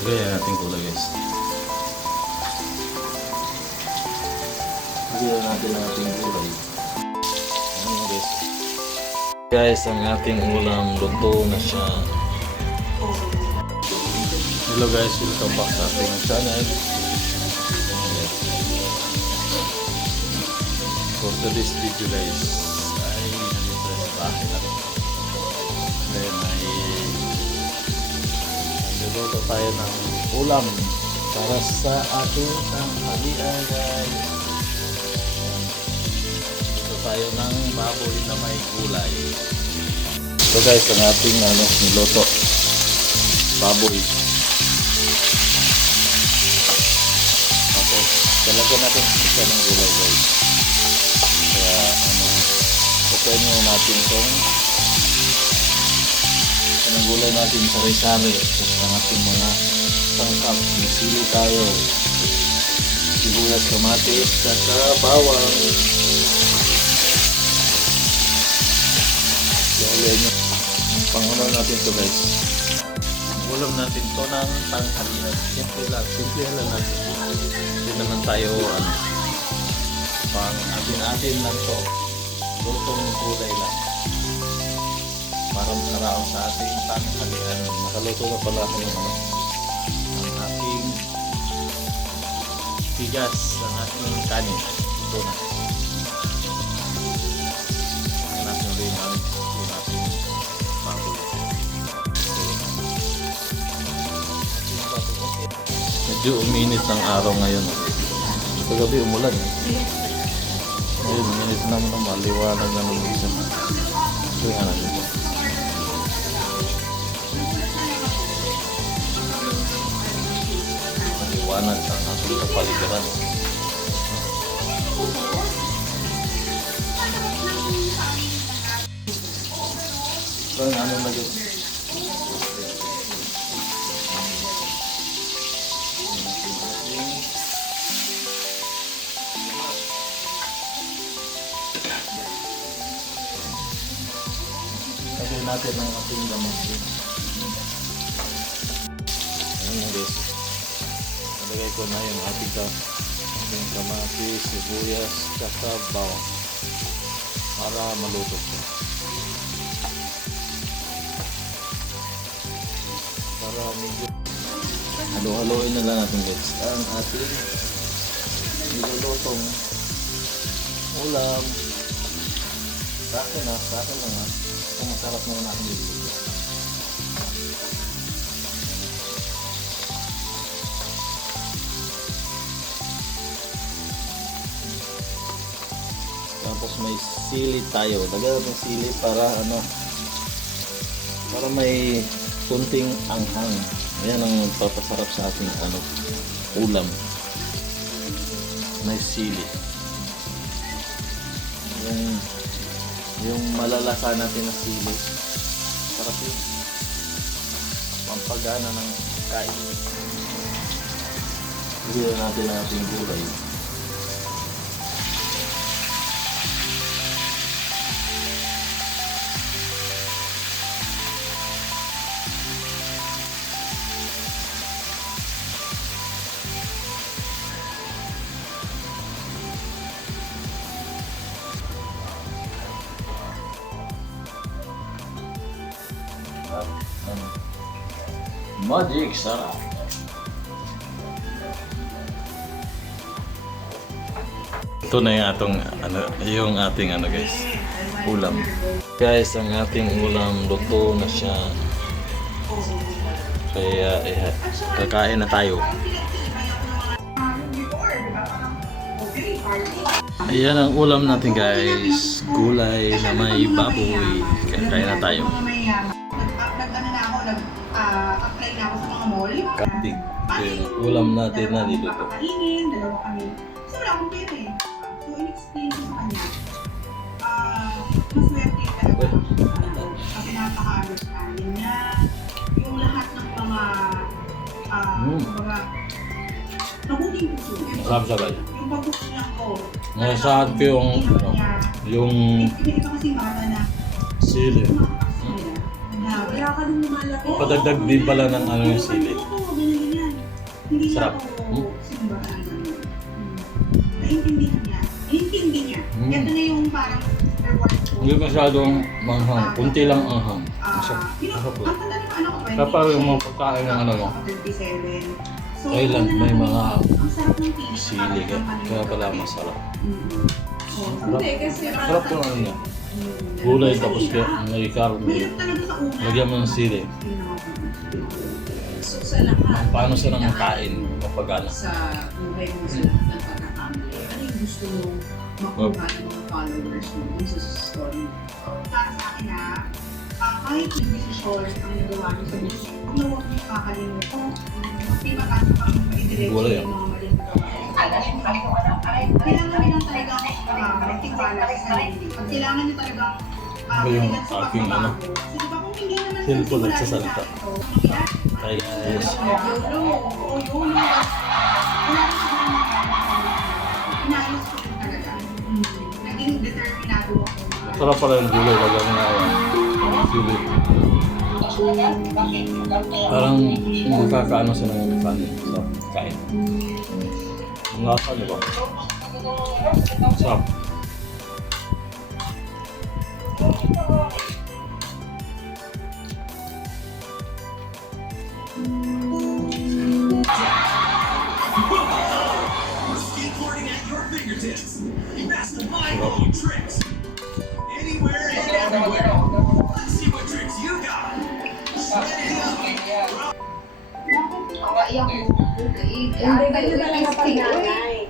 Gaya natin kulay guys. Gaya natin ang ating kulay. Ayan guys. Guys, ang ating ulam luto na siya. Hello guys, welcome back sa ating channel. For today's video guys, ay nandito sa bahay natin. Then ay luluto tayo ng ulam para sa ating tanghalian guys. Luluto tayo ng baboy na may gulay. So guys, ang ating niluto baboy. Tapos talagyan natin isa ng gulay guys. Kaya pupuin nyo natin itong ng gulay natin sari-sari. Tapos ang ating mga sangkap, sili tayo, sibuyas, kamatis, saka bawang. Dahil nyo pangunaw natin ito guys. Ang ulam natin ito ng tanghalian. Simple lang natin. Hindi naman tayo pang atin-atin lang to. Lutong gulay lang. Para makaraon sa ating tanghalian. Nakaluto na pala ako ng ang ating bigas, ang ating kanin. Ito na. Ngayon natin rin yung ating baboy. Medyo uminit ang araw ngayon. Kagabi umulan. Ngayon uminit naman ang maliwanag na naman siya. Ito nga natin. Maliwanag ang ating kapaligiran. Ito ang na yun. Lagyan natin ang ating gamot. Ayan na guys. Nalagay ko na yung ating kamatis, sibuyas, tsaka bawang para maluto siya. Para medyo halo-haloin na lang natin guys ang ating nilulutong ulam. Sa akin lang kung masarap naman natin niluluto. Tapos may sili tayo. Lagyan natin sili para para may kunting anghang. Ayan ang papasarap sa ating ulam. May sili. Yung malalasa natin na sili. Sarap yun. Pampagana ng kain. Lagyan natin ang ating gulay. Magic sarap. Ito na yung ating guys, ulam. Guys, ang ating ulam luto na siya. Kaya kakain na tayo. Ayan ang ulam natin guys. Gulay na may baboy. Kakain na tayo. Apply na ako sa mga mall. Kaptig. Ito yung ulam natin na niluto. Dalawa kami. Kasi wala akong pera eh. So, in-explain ko sa kanya. Maswerte talaga. Kasi napaka-understanding na yung lahat ng mga nabuting puso. Sabay. Yung pag-puso lang ko. Nasahan ko yung Ito kasi bata na sili. Kaya ka din lumalaki. Padagdag din pala ng yung sili. Sarap. Simbahan. Naiintindihan niya. Iintindi niya. Ito na yung parang reward ko. Hindi masyadong manghang. Kunti lang anghang. Masarap po. Ang tanda ng ano ko, Kapag yung mga pagkain ng ano mo, 27. So, Thailand, una may naman mga ang sarap ng feeling. sili. Kaya pala masarap. Hindi, kasi Sarap yung ano niya. Gulay tapos may karne. mahirap talaga sa una. Lagyan mo ng sili. So sa lahat, Paano siya nang kain kapag ano? sa buhay mo sa lahat ng pagkakamali, ano yung gusto mo makuha ng mga followers mo dun sa story? Para sa akin kahit yung desisyon ang nagawa niyo sa music, huwag niyo kakalimutan. Di ba kasi pang i-direct Wala yung mga maling nagawa? Kailangan niyo talaga magtiwala sa sarili. Pag kailangan niyo talaga Ba yung mabigat sa aking ano? pagbabago. So, di ba kung hindi naman Cellphone simula nagsasalita. sa ito, mabigat. Ay, yes. Inayos ko rin talaga. Naging determinado ako. Sarap pala yung gulay. Lagyan mo na sili. Parang makakaano siya ng kanin sa kain. Ang lasa niyo ba? Sarap. Skateboarding at your fingertips. Mastermind all tricks. Anywhere and everywhere. Let's see what tricks you got. Shred it up. Hindi ka talaga pag nanay.